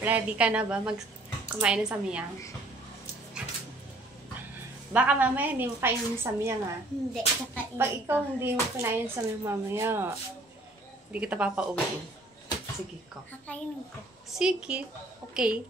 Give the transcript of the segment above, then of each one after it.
Ready ka na ba kumain ng samyang? Baka mamaya hindi mo kainin ng samyang, ha? Hindi, kakainin. Pag ikaw hindi mo kinain ng samyang mamaya, hindi kita papauwiin. Sige ko. Kakainin ko. Sige. Okay.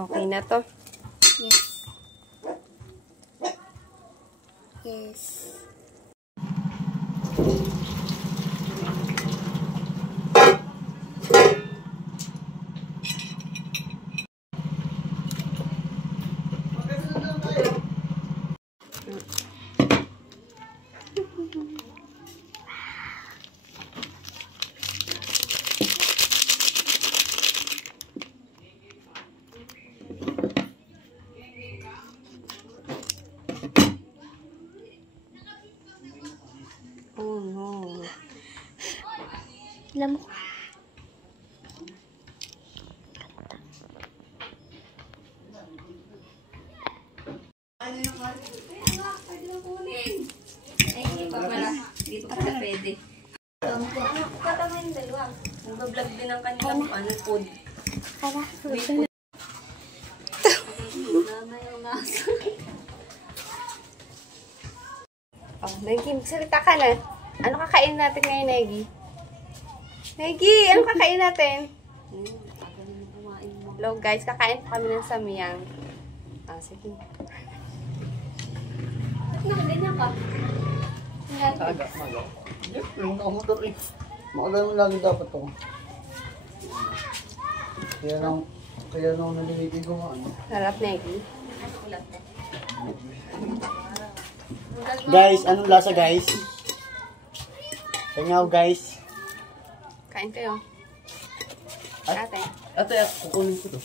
Okay na to. Yes. Yes. Oh no. Alam mo. Ay, pa pala. Dito pa pala pwede. Katamin dalawa. Nag-vlog din ang kanilang food. Tara, Food. Oh, Negi, magsalita ka na. Ano kakain natin ngayon, Negi? Negi, ano kakain natin? Hello guys, kakain po kami ng samyang. Ah, sige. Ba't nakaganyan ka? Aga. Yung nakamotor eh. Makaganon lagi dapat ako. Kaya nang naliligo nga ano. Harap, Negi. Guys, anong lasa guys? Kanya guys. Kain kayo. At- Ate. Ate, kukunin ko to.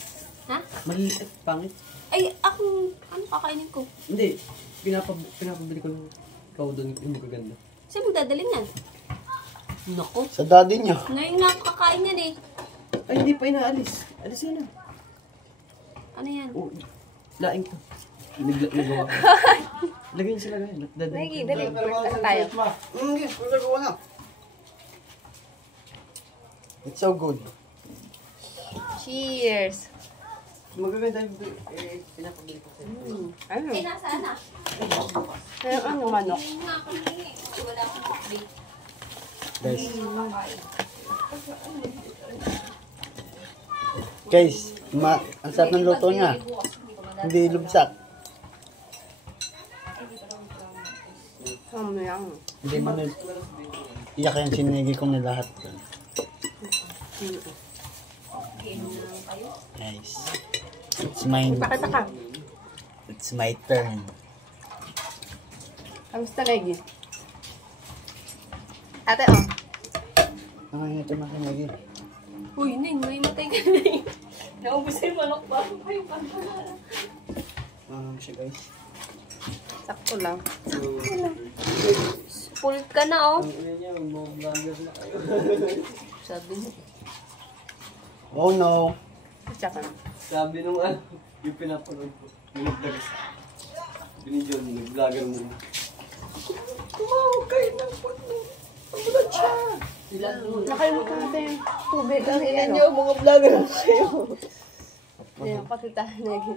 Ha? Maliit, pangit. Ay, ako, ano kakainin ko? Hindi, pinapabili ko ng ikaw doon, hindi ko ganda. Saan magdadaling yan? Naku. Sa daddy niya. Ngayon nga ako kakain yan eh. Ay, hindi pa inaalis. Alisin na. Ano yan? Oh, laing to. Nagawa ko. Lagyan sila ganyan. Negi, dali. Breakfast tayo. Hindi, nagawa na. It's so good. Cheers. Magaganda yung pinapabili ko sa'yo. Ano? Eh, nasaan na? Ano manok? Hindi nga ako nangyayari. Wala akong update. Guys, ang sarap ng luto niya. Hindi lubsak. Samyang. Hindi mo na iyak yung sinigi ko na lahat. Guys, Pakita ka. it's my turn. Kamusta, Negi? Ate, oh. Ang ito na kinigi. Uy, Ning, may matay ka, Ning. Naubos yung manok ba? Ay, pantala. Siya guys. Sakto lang. Full ka na, oh. Sabi mo. Oh no. Tsaka na. Sabi nung ano, yung pinapanood ko, yung nagdagas. Binidyo, nag-vlogger mo. Tumawag kayo ng puno. Pamulat siya. Nakalimutan natin yung tubig. Ang Yan ano. yung mga vlogger mo kayo. Ayan, pakita. Negi.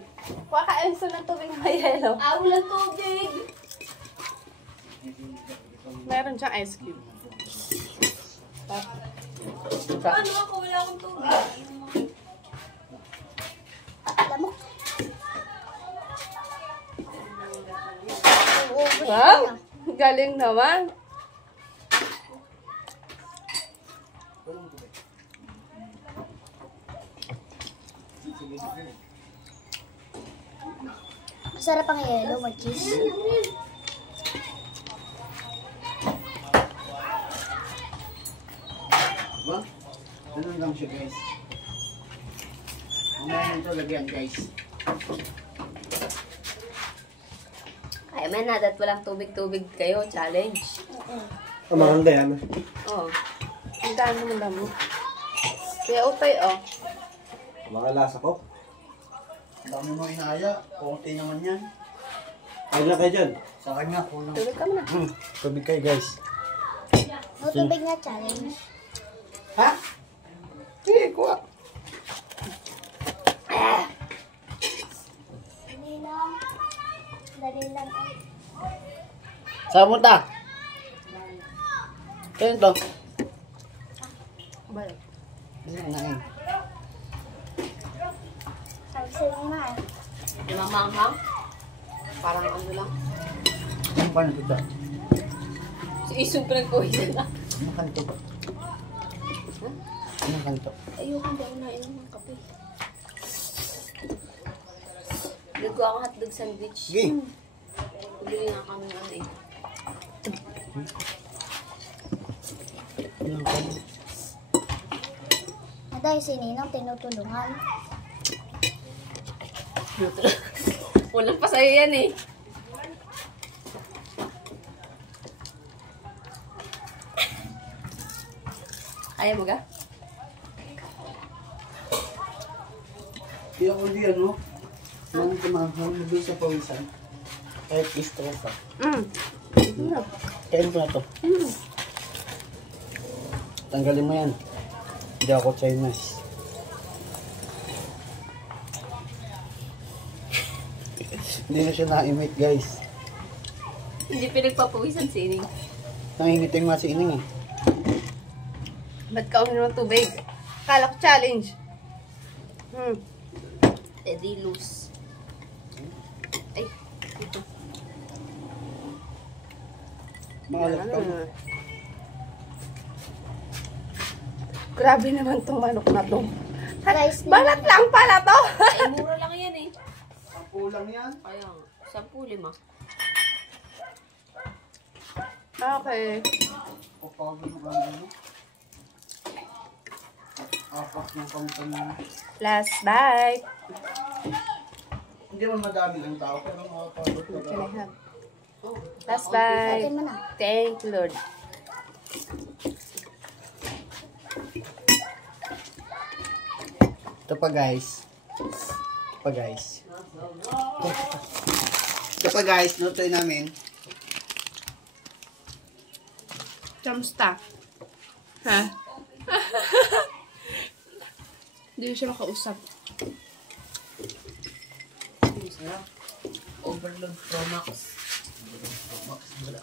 Kakain sa ng tubig na yellow. Walang tubig. Meron siyang ice cube. Ano ako? Wala akong tubig. Lamok. Wow! Galing naman. Masarap ang yellow, may cheese. Diba? Ganun lang siya guys. Mamaya nito lagyan guys. Kaya man na, dat walang tubig-tubig kayo. Challenge. Maganda yan. Oh. Ang dami mo lang mo. Kaya utay, oh. Makalasa ko. Ang dami mo inaya. Konti naman yan. Ay na kayo dyan. Sa kanya, kulang. Tubig ka muna. Tubig kayo guys. No tubig na challenge. Ha? Sige, kuha. Dali lang. Dali lang. Saan mo ta? Kaya ito. Balik. Ano na yun? Sabi sa'yo na. Mamanghang. Parang ano lang. Ano pa nito ba? Si Isong pinagpawisan na. Ano kanto ba? Ano kanto? Ayoko, hindi ako nainom ng kape. Nagawa ko hotdog sandwich. Sige. Bili nga kami ng ano eh. Ano kanto? Dahil si Ninang tinutulungan. Walang pa sa'yo yan eh. Ayaw mo ga? Kaya ko di ano? Nang tumahang mo doon sa pawisan. Kahit stress ka. Kain ko na to. Tanggalin mo yan. Hindi ako Chinese. Hindi na siya na-imit guys. Hindi pinagpapawisan si Ining. Nangingiting nga si Ining eh. Ba't ka uminom ng tubig? Akala ko challenge. Eddie loose. Ay, ito. Maalat ka. Grabe naman tong manok na to. Guys, Balat lang pala to. Ay, mura lang yan eh. Ang kulang yan. Kaya, 10-5. Okay. Papagod mo kami ano? Apak ng pangtanong. Last bite. Hindi man madami ang tao, pero makapagod ka Can I daw. have? Last Atin bite. mo na. Thank you, Lord. Ito pa guys. Ito pa guys. Ito pa guys, lutoy namin. Kamusta? Ha? Hindi siya makausap. Overload Pro Max. Pro Max, wala.